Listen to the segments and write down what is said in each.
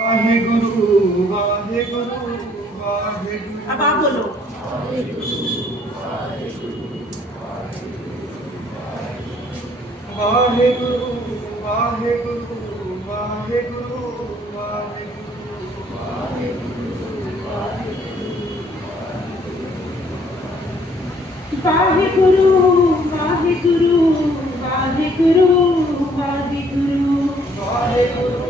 वाहे गुरु वाहे गुरु वाहे गुरु अब आप बोलो। वाहे गुरु वाहे गुरु वाहे गुरु वाहे गुरु वाहे गुरु वाहे गुरु वाहे गुरु वाहे गुरु वाहे गुरु वाहे गुरु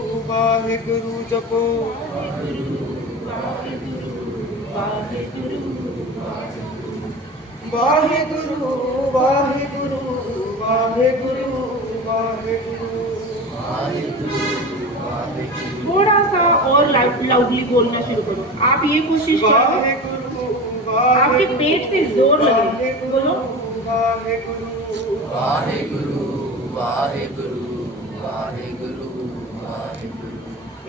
ਵਾਹਿਗੁਰੂ ਜਪੋ ਵਾਹਿਗੁਰੂ ਵਾਹਿਗੁਰੂ ਵਾਹਿਗੁਰੂ ਵਾਹਿਗੁਰੂ थोड़ा सा और लाउडली बोलना शुरू करो आप ये कोशिश करो ਵਾਹਿਗੁਰੂ आपके पेट से जोर लगे बोलो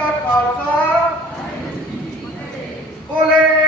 का खालसा। बोले।